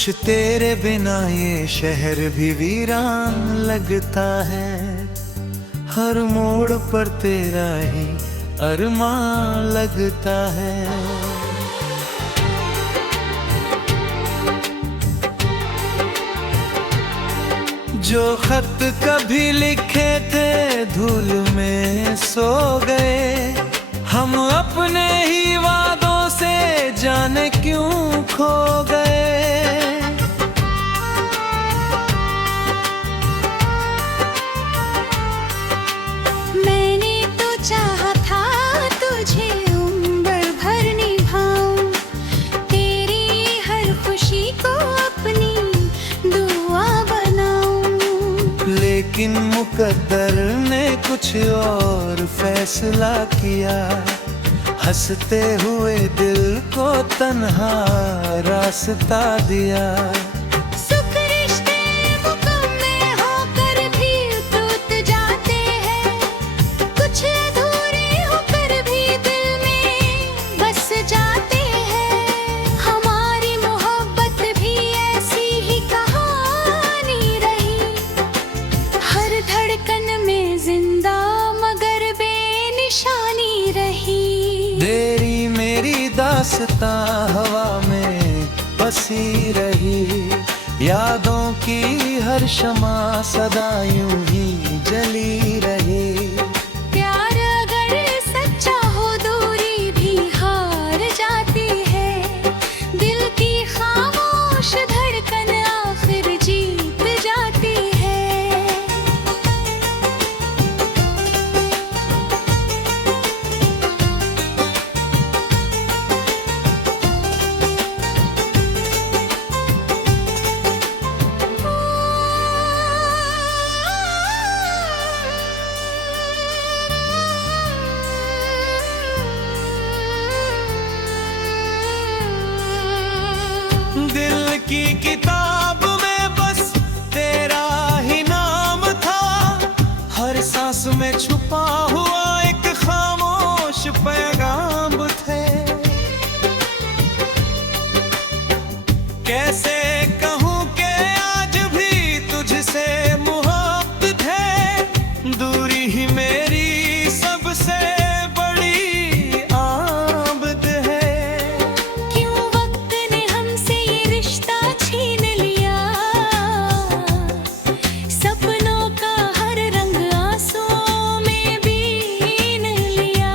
काश तेरे बिना ये शहर भी वीरान लगता है। हर मोड़ पर तेरा ही अरमान लगता है। जो खत कभी लिखे थे धूल में सो गए, हम अपने ही वादों से जाने क्यों खो गए। मैंने तो चाहा था तुझे उम्र भर निभाऊं, तेरी हर खुशी को अपनी दुआ बनाऊं। लेकिन मुकद्दर ने कुछ और फैसला किया, हंसते हुए दिल को तन्हा रास्ता दिया। सुख रिश्ते मुकम्मल होकर भी टूट जाते हैं, कुछ अधूरे होकर भी दिल में बस जाते हैं। हमारी मोहब्बत भी ऐसी ही कहानी रही, हर धड़कन में जिंदा मगर बेनिशानी रही। तेरी मेरी दास्तां हवा में बसी रही, यादों की हर शमा सदा यूं ही जली रही। प्यार अगर सच्चा हो दूरी भी हार जाती है, दिल की खामोश धड़कन आखिर जीत जाती है। दिल की किताब में बस तेरा ही नाम था, हर सांस में छुपा हुआ एक खामोश पैगाम थे। कैसे कहूँ कि आज भी तुझसे मोहब्बत है, दूरी ही मेरी सबसे बड़ी आबद है। क्यों वक्त ने हमसे ये रिश्ता छीन लिया, सपनों का हर रंग आंसुओं में बीन लिया।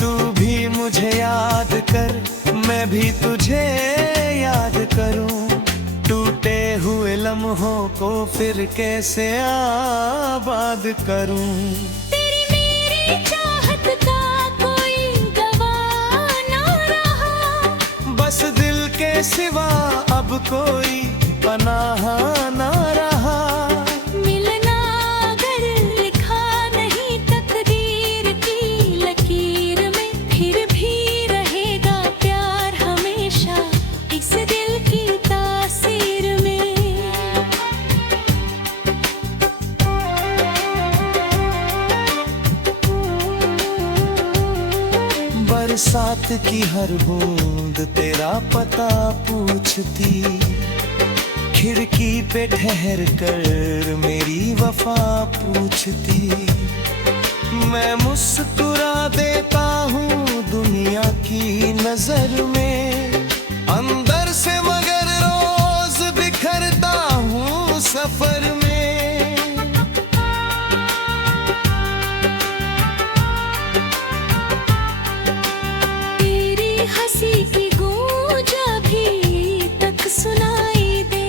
तू भी मुझे याद कर, मैं भी तुझे याद करूं, टूटे हुए लम्हों को फिर कैसे आबाद करूं। तेरी मेरी चाहत का कोई गवाह ना रहा, बस दिल के सिवा अब कोई पनाह ना रहा। मिलना अगर लिखा नहीं तकदीर की लकीर में, फिर भी रहेगा प्यार हमेशा इस दिल की तासीर में। बरसात की हर बूंद तेरा पता पूछती, खिड़की पे ठहर कर मेरी वफा पूछती। मैं मुस्कुरा देता हूँ दुनिया की नजर में, अंदर से मगर रोज बिखरता हूँ सफर में। तेरी हंसी की गूंज अभी तक सुनाई दे,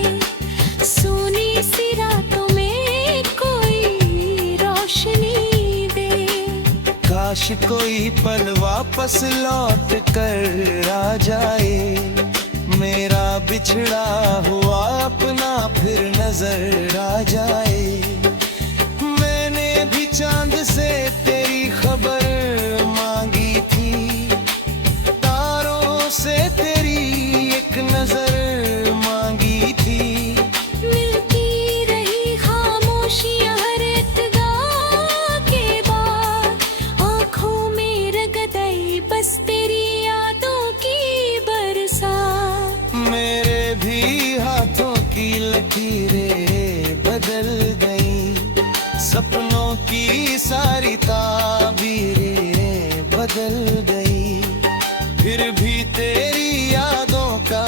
सोनी सी रातों में कोई रोशनी दे। काश कोई पल वापस लौट कर आ जाए, मेरा बिछड़ा हुआ अपना फिर नजर आ जाए। मैंने भी चांद से तेरी खबर मांगी थी, तारों से तेरी एक नजर मांगी थी। मिलती रही खामोशियां हर इत्तेदा के बाद, आँखों में रगड़ आई बस तेरी यादों की बरसात। मेरे भी सपनों की सारी ताबीरें बदल गई, फिर भी तेरी यादों का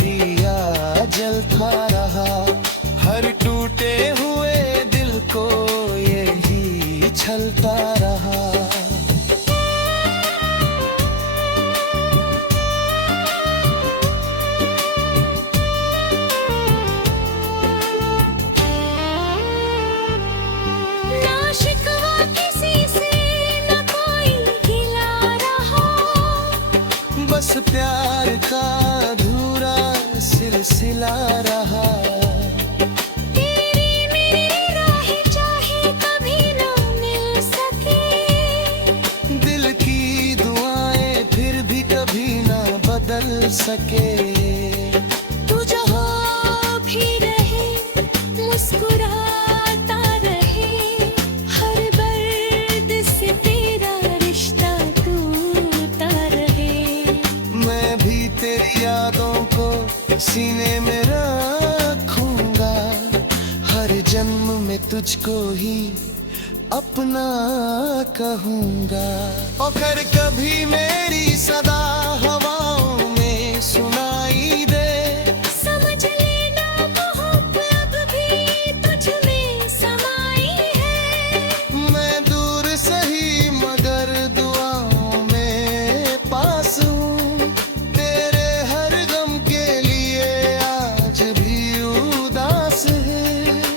दिया जलता रहा। हर टूटे हुए दिल को यही छलता रहा। ना शिकवा किसी से न कोई गिला रहा, बस प्यार का अधूरा सिलसिला रहा। तेरी मेरी राहें चाहे कभी ना मिल सके, दिल की दुआएं फिर भी कभी ना बदल सके। तू जहाँ भी रहे मुस्कुराता रहे, हर दर्द से तेरा रिश्ता टूटता रहे। मैं भी तेरी यादों को सीने में रखूंगा, हर जन्म में तुझको ही अपना कहूंगा। और कर कभी मेरी सदा हवाओं में सुनाई दे, समझ लेना मोहब्बत भी तुझ में समाई है। मैं दूर सही मगर दुआओं में पास हूँ, तेरे हर गम के लिए आज भी उदास है।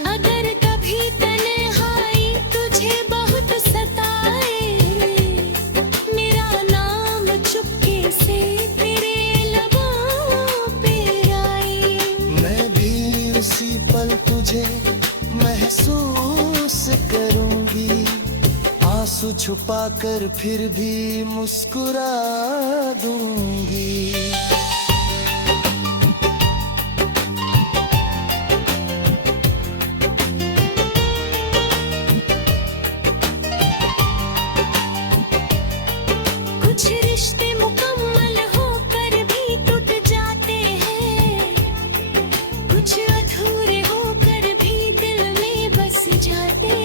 अगर कभी तन्हाई तुझे बहुत सताए, मेरा नाम चुपके से तेरे लबों पे आए। मैं भी उसी पल तुझे महसूस करूंगी, आंसू छुपा कर फिर भी मुस्कुरा दूंगी। कुछ रिश्ते मुकम्मल होकर भी टूट जाते हैं, कुछ अधूरे होकर भी दिल में बस जाते हैं।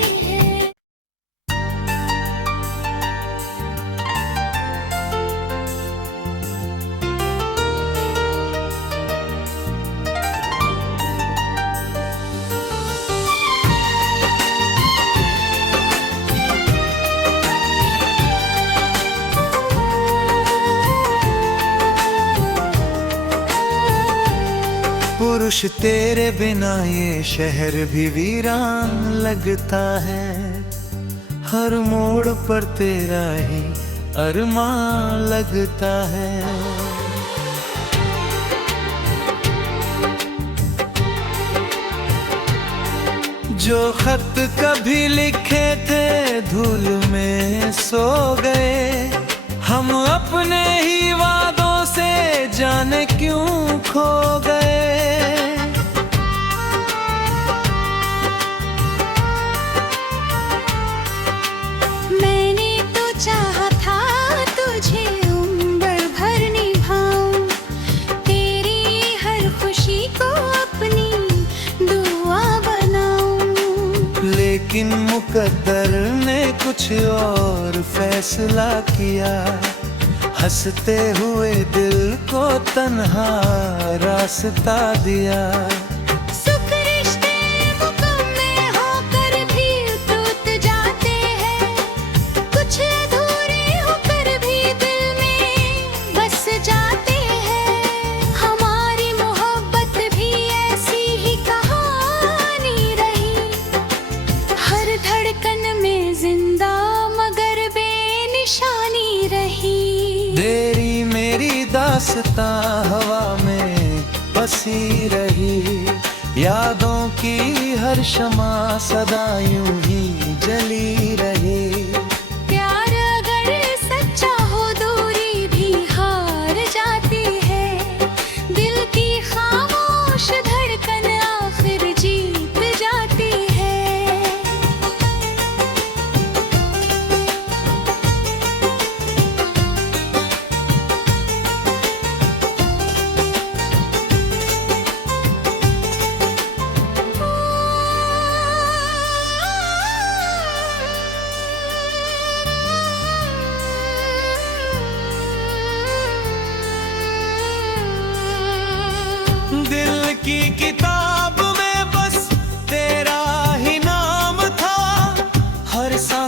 पुरुष तेरे बिना ये शहर भी वीरान लगता है, हर मोड़ पर तेरा ही अरमान लगता है। जो खत कभी लिखे थे धूल में सो गए, हम अपने ही वादों से जाने क्यों खो गए। मैंने तो चाहा था तुझे उम्र भर निभाऊं, तेरी हर खुशी को अपनी दुआ बनाऊं। लेकिन मुकद्दर ने कुछ और फैसला किया, हंसते हुए दिल को तन्हा रास्ता दिया। सुख रिश्ते मुकम्मल होकर भी टूट जाते हैं, कुछ अधूरे होकर भी दिल में बस जाते हैं। हमारी मोहब्बत भी ऐसी ही कहानी रही, हर धड़कन में जिंदा मगर बेनिशानी रही। तेरी मेरी दास्तां हवा में बसी रही, यादों की हर शमा सदा यूं ही जली रही। प्यार अगर सच्चा हो दूरी भी हार जाती है, दिल की खामोश धड़कन आखिर जीत जाती है।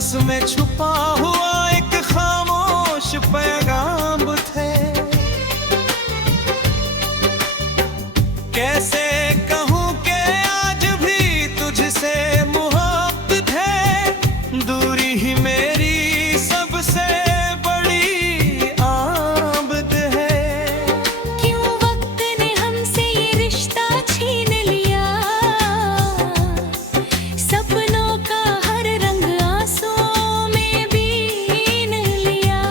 सांस में छुपा हुआ एक खामोश पैगाम थे। कैसे कहूँ कि आज भी तुझसे मोहब्बत है, दूरी ही मेरी सबसे बड़ी आमद है। क्यों वक्त ने हमसे ये रिश्ता छीन लिया, सपनों का हर रंग आंसुओं में बीन लिया।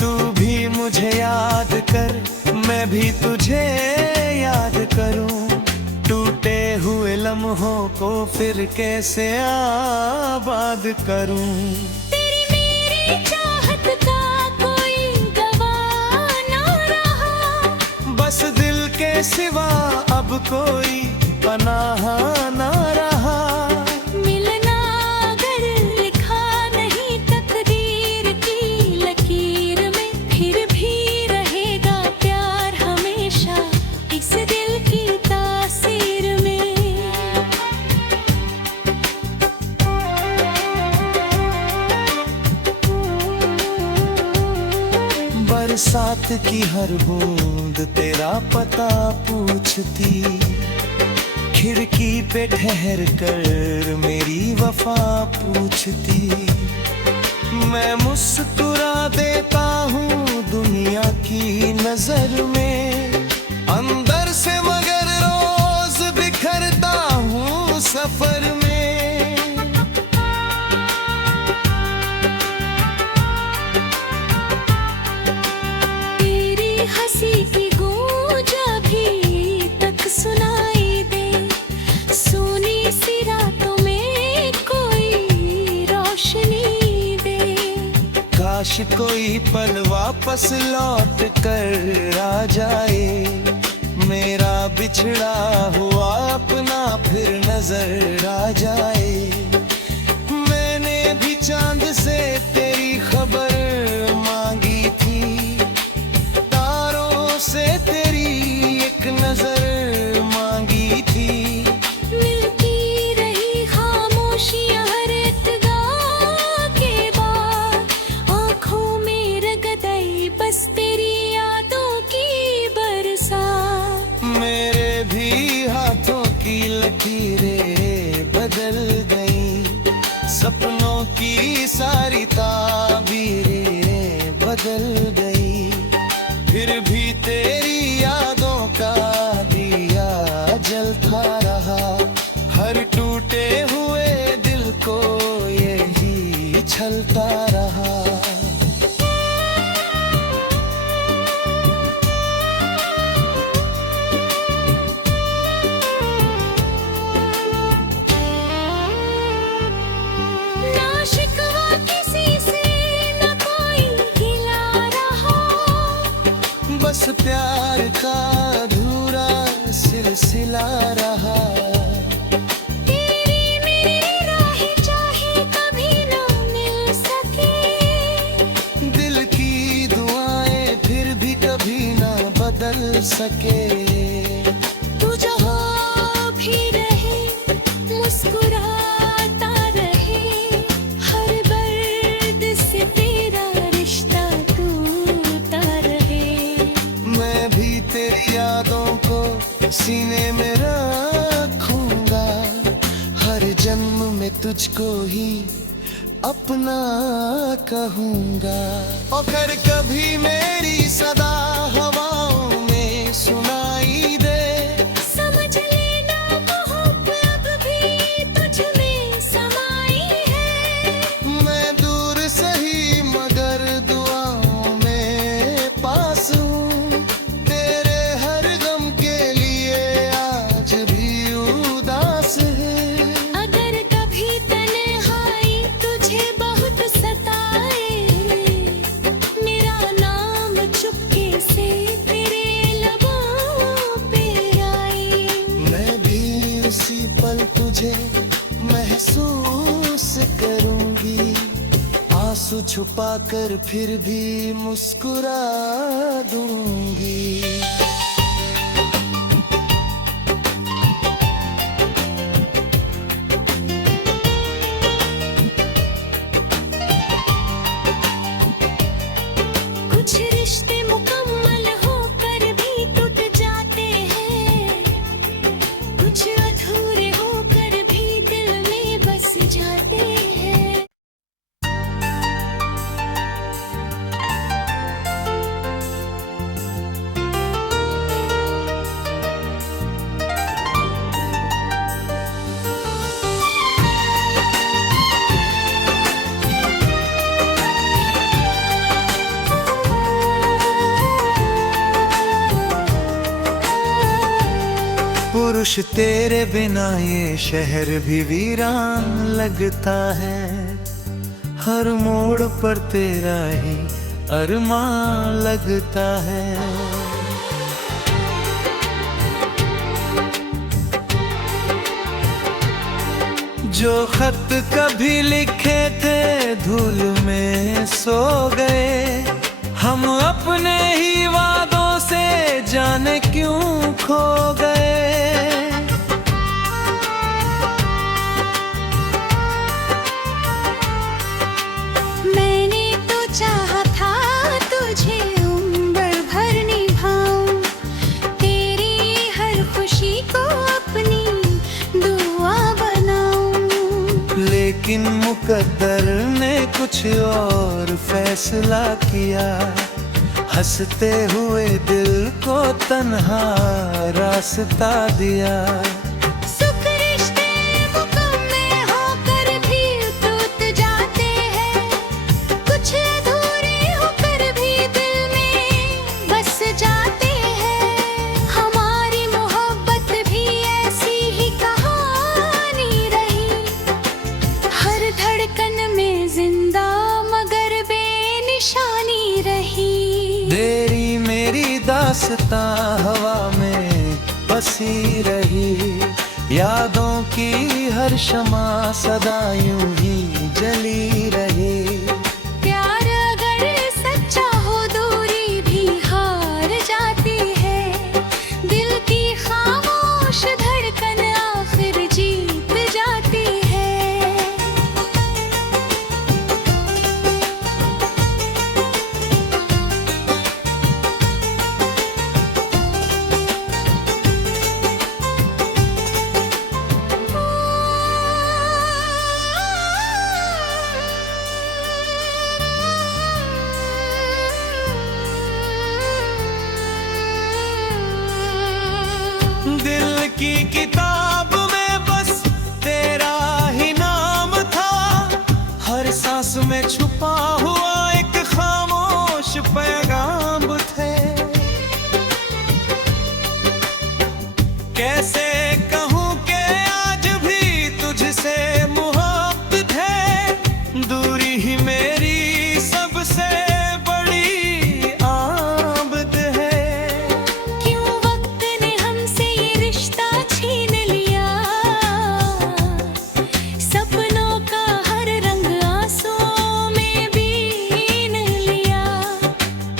तू भी मुझे याद कर, मैं भी तुझे याद करूं, टूटे हुए लम्हों को फिर कैसे आबाद करूं। तेरी मेरी चाहत का कोई गवाह ना रहा, बस दिल के सिवा अब कोई पनाह ना रहा। मिलना अगर लिखा नहीं तकदीर की लकीर में, फिर भी रहेगा प्यार हमेशा इस दिल की तासीर में। बरसात की हर बूंद तेरा पता पूछती, खिड़की पे ठहर कर मेरी वफा पूछती। मैं मुस्कुरा देता हूँ दुनिया की नजर में, अंदर से मगर रोज बिखरता हूँ सफर में। तेरी हंसी की गूंज अभी तक सुनाई दे, सोनी सी रातों में कोई रोशनी दे। काश कोई पल वापस लौट कर आ जाए, मेरा बिछड़ा हुआ अपना फिर नजर आ जाए। मैंने भी चांद से तेरी खबर मांगी थी, तारों से तेरी एक नजर मांगी थी। मिलती रही खामोशियां हर इत्तेदा के बाद, आँखों में रगद आई बस तेरी यादों की बरसात। मेरे भी हाथों की लकीरें बदल गई, सपनों की सारी ताबीरें बदल गई। फिर भी तेरी यादों का दिया जलता रहा, हर टूटे हुए दिल को यही छलता रहा। ना शिकवा किसी से ना कोई गिला रहा, बस प्यार का अधूरा सिलसिला रहा। तेरी मेरी राहें चाहे कभी ना मिल सके, दिल की दुआएं फिर भी कभी ना बदल सके। तू जहाँ भी रहे मुस्कुराता रहे, हर दर्द से तेरा रिश्ता टूटता रहे। मैं भी तेरी यादों को सीने में रखूंगा, हर जन्म में तुझको ही अपना कहूंगा। और कर कभी मेरी सदा हवाओं में सुनाई दे, समझ लेना मोहब्बत अब भी तुझ में समाई है। मैं दूर सही मगर दुआओं में पास हूँ, तेरे हर गम के लिए आज भी उदास है। अगर कभी तन्हाई तुझे बहुत सताए, मेरा नाम चुपके से तेरे लबों पे आए। मैं भी उसी पल तुझे महसूस करूंगी, आंसू छुपा कर फिर भी मुस्कुरा दूंगी। कुछ तेरे बिना ये शहर भी वीरान लगता है। हर मोड़ पर तेरा ही अरमान लगता है। जो खत कभी लिखे थे धूल में सो गए, हम अपने ही वादों से जाने क्यों खो गए। मैंने तो चाहा था तुझे उम्र भर निभाऊं, तेरी हर खुशी को अपनी दुआ बनाऊं। लेकिन मुकद्दर ने कुछ और फैसला किया, हंसते हुए दिल को तन्हा रास्ता दिया। सुख रिश्ते मुकम्मल होकर भी टूट जाते हैं, कुछ अधूरे होकर भी दिल में बस जाते हैं। हमारी मोहब्बत भी ऐसी ही कहानी रही, हर धड़कन में जिंदा मगर बेनिशानी रही। तेरी मेरी दास्तां हवा में बसी रही, यादों की हर शमा सदा यूं ही जली रही। प्यार अगर सच्चा हो दूरी भी हार जाती है, दिल की खामोश धड़कन आखिर जीत जाती है। दिल की किताब में बस तेरा ही नाम था, हर सांस में छुपा हुआ एक खामोश पैगाम थे। कैसे कहूँ कि आज भी तुझसे मोहब्बत है, दूरी ही मेरी सबसे बड़ी आबद है। क्यों वक्त ने हमसे ये रिश्ता छीन लिया, सपनों का हर रंग आंसुओं में बीन लिया।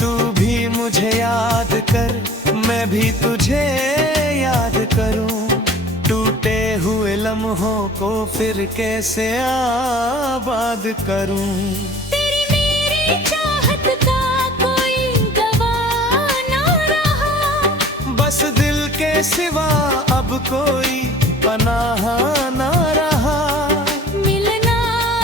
तू भी मुझे याद कर, मैं भी तुझे याद करूं, टूटे हुए लम्हों को फिर कैसे आबाद करूं। तेरी मेरी चाहत का कोई गवाह ना रहा, बस दिल के सिवा अब कोई पनाह ना रहा। मिलना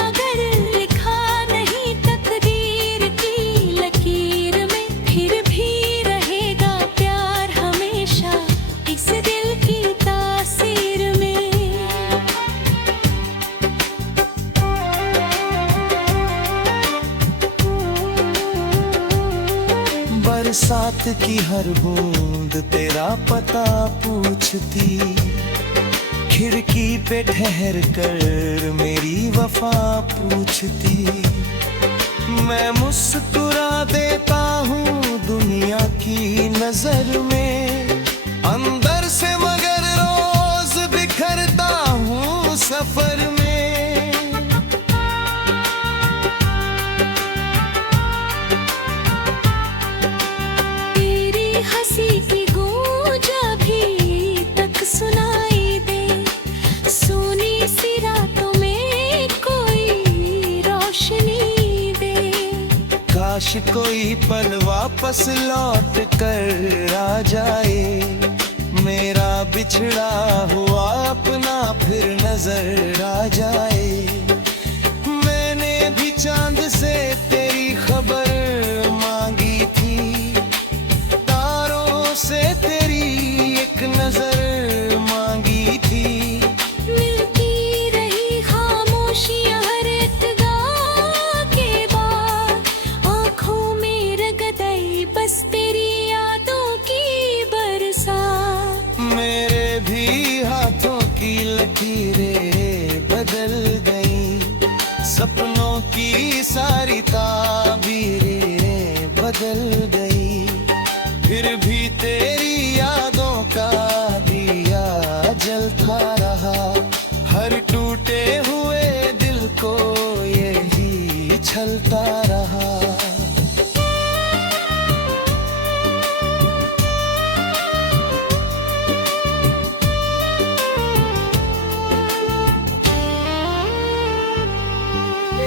अगर लिखा नहीं तकदीर की लकीर में, फिर भी रहेगा प्यार हमेशा इस दिल की तासीर में। बरसात की हर बूंद तेरा पता पूछती, खिड़की पे ठहर कर मेरी वफा पूछती। मैं मुस्कुरा देता हूँ दुनिया की नजर में, अंदर से मगर रोज बिखरता हूँ सफर में। तेरी हंसी की गूंज अभी तक सुनाई दे, सोनी सी रातों में कोई रोशनी दे। काश कोई पल वापस लौट कर आ जाए, मेरा बिछड़ा हुआ अपना फिर नजर आ जाए। मैंने भी चांद से तेरी खबर मांगी थी, तारों से तेरी एक नजर मांगी थी। मिलती रही खामोशियां हर इत्तगा के बाद, आँखों में रगड़ आई बस तेरी यादों की बरसात। मेरे भी सपनों की सारी ताबीरें बदल गई, फिर भी तेरी यादों का दिया जलता रहा। हर टूटे हुए दिल को यही छलता रहा।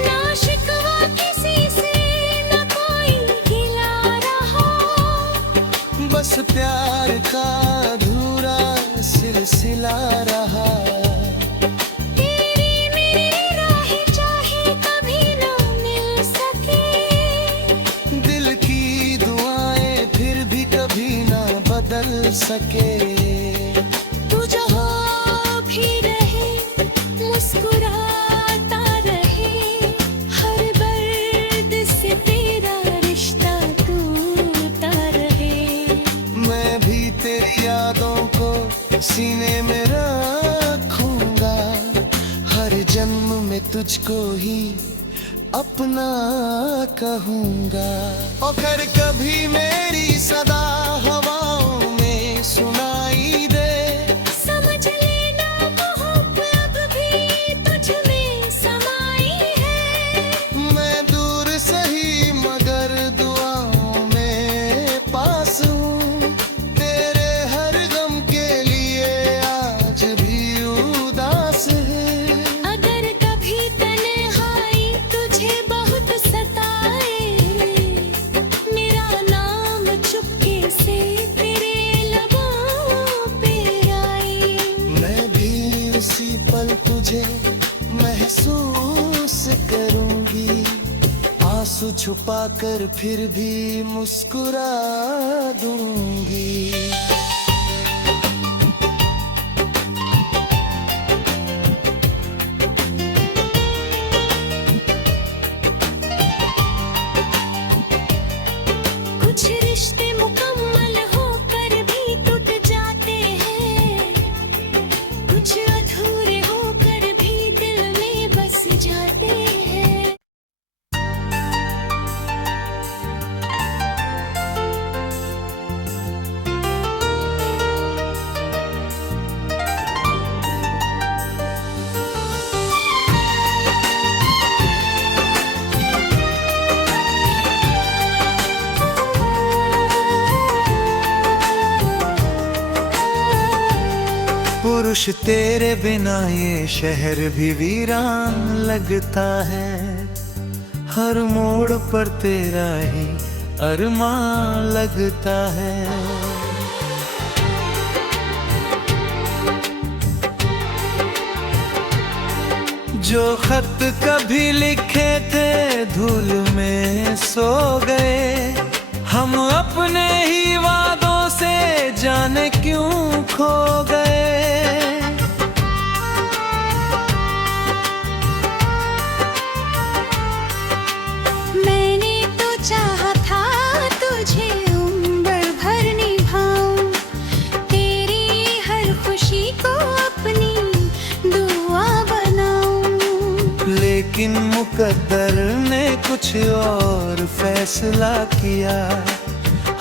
ना शिकवा किसी से न कोई गिला रहा, बस प्यार का अधूरा सिलसिला रहा। तेरी मेरी राहें चाहे कभी ना मिल सके, दिल की दुआएं फिर भी कभी ना बदल सके। तू जहाँ भी रहे मुस्कुराता रहे, हर दर्द से तेरा रिश्ता टूटता रहे। मैं भी तेरी यादों को सीने में रखूंगा, हर जन्म में तुझको ही अपना कहूंगा। और कर कभी मेरी सदा हवाओं में सुनाई दे, समझ लेना मोहब्बत भी तुझ में समाई है। मैं दूर सही मगर दुआओं में पास हूँ, तेरे हर गम के लिए आज भी उदास है। अगर कभी तन्हाई तुझे बहुत सताए, मेरा नाम चुपके से तेरे लबों पे आए। मैं भी उसी पल तुझे महसूस करूंगी, आंसू छुपा कर फिर भी मुस्कुरा दूंगी। कुछ रिश्ते मुकम्मल होकर भी टूट जाते हैं, कुछ अधूरे होकर भी दिल में बस जाते हैं। पुरुष तेरे बिना ये शहर भी वीरान लगता है, हर मोड़ पर तेरा ही अरमान लगता है। जो खत कभी लिखे थे धूल में सो गए, हम अपने ही वादों से जाने क्यों खो गए। मैंने तो चाहा था तुझे उम्र भर निभाऊं, तेरी हर खुशी को अपनी दुआ बनाऊं। लेकिन मुकद्दर ने कुछ और फैसला किया,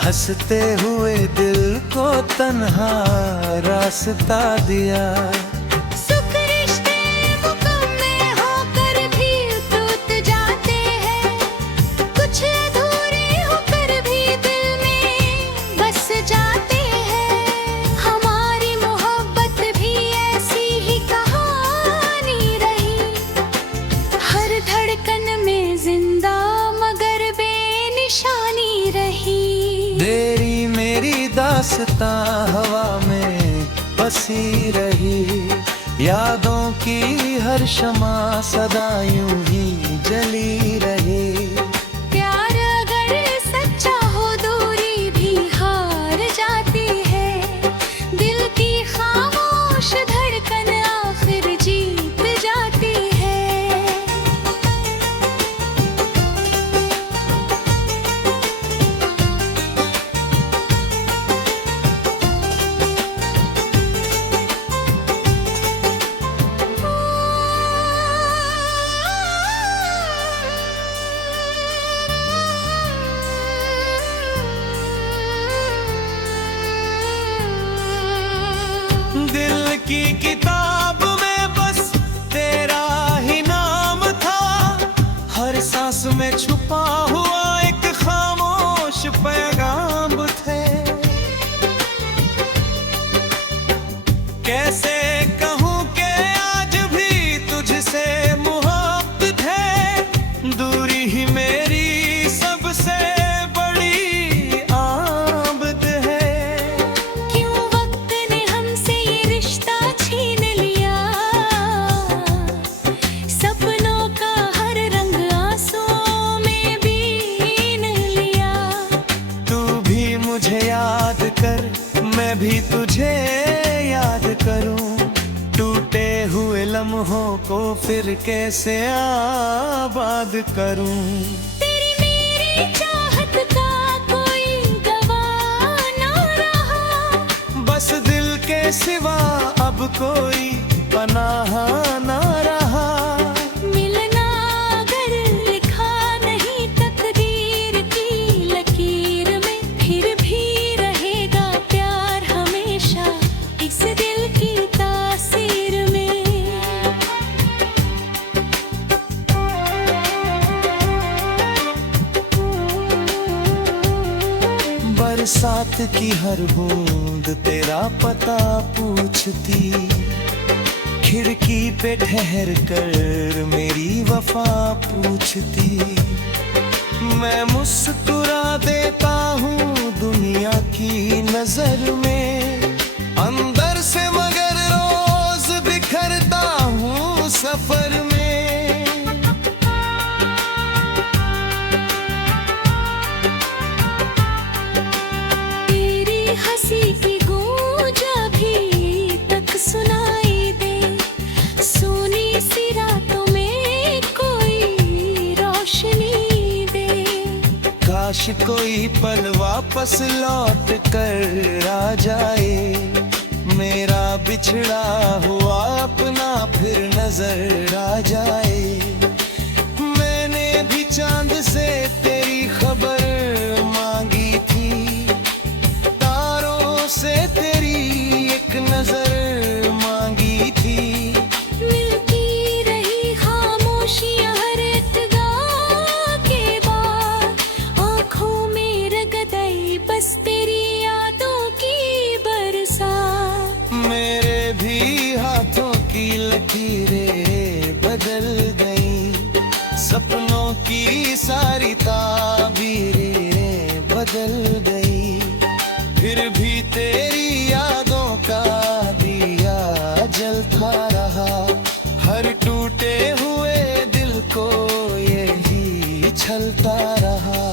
हंसते हुए दिल को तन्हा रास्ता दिया। सुख रिश्ते मुकम्मल होकर भी टूट जाते हैं, कुछ अधूरे होकर भी दिल में बस जाते हैं। हमारी मोहब्बत भी ऐसी ही कहानी रही, हर धड़कन में जिंदा मगर बेनिशानी रही। तेरी मेरी दास्तां हवा में बसी रही, यादों की हर शमा सदा यूं ही जली रही। प्यार अगर सच्चा हो दूरी भी हार जाती है, दिल की खामोश धड़कन आखिर जीत जाती है। सांस में छुपा हुआ एक खामोश पैगाम थे। कैसे कहूँ कि आज भी तुझसे मोहब्बत है, दूरी ही मेरी सबसे बड़ी आमद है। क्यों वक्त ने हमसे ये रिश्ता छीन लिया, सपनों का हर रंग आंसुओं में बीन लिया। तू भी मुझे याद कर, मैं भी तुझे याद करूं, टूटे हुए लम्हों को फिर कैसे आबाद करूं। तेरी मेरी चाहत का कोई गवाह ना रहा, बस दिल के सिवा अब कोई पनाह ना रहा। मिलना अगर लिखा नहीं तकदीर की लकीर में, फिर भी रहेगा प्यार हमेशा इस दिल की तासीर में। बरसात की हर बूंद तेरा पता पूछती, खिड़की पे ठहर कर मेरी वफा पूछती। मैं मुस्कुरा देता हूँ दुनिया की नजर में, अंदर से मगर रोज बिखरता हूँ सफर में। तेरी हंसी की गूंज अभी तक सुनाई दे, सोनी सी रातों में कोई रोशनी दे। काश कोई पल वापस लौट कर आ जाए, मेरा बिछड़ा हुआ अपना फिर नजर आ जाए। मैंने भी चांद से तेरी खबर मांगी थी, तारों से तेरी एक नजर मांगी थी। मिलती रही खामोशियां हर इत्तगा के बाद, आँखों में रगद आई बस तेरी यादों की बरसात। मेरे भी हाथों की लकीरें बदल गईं, सपनों की सारी ताबीरें बदल गई। फिर भी तेरी यादों का दिया जलता रहा, हर टूटे हुए दिल को यही छलता रहा।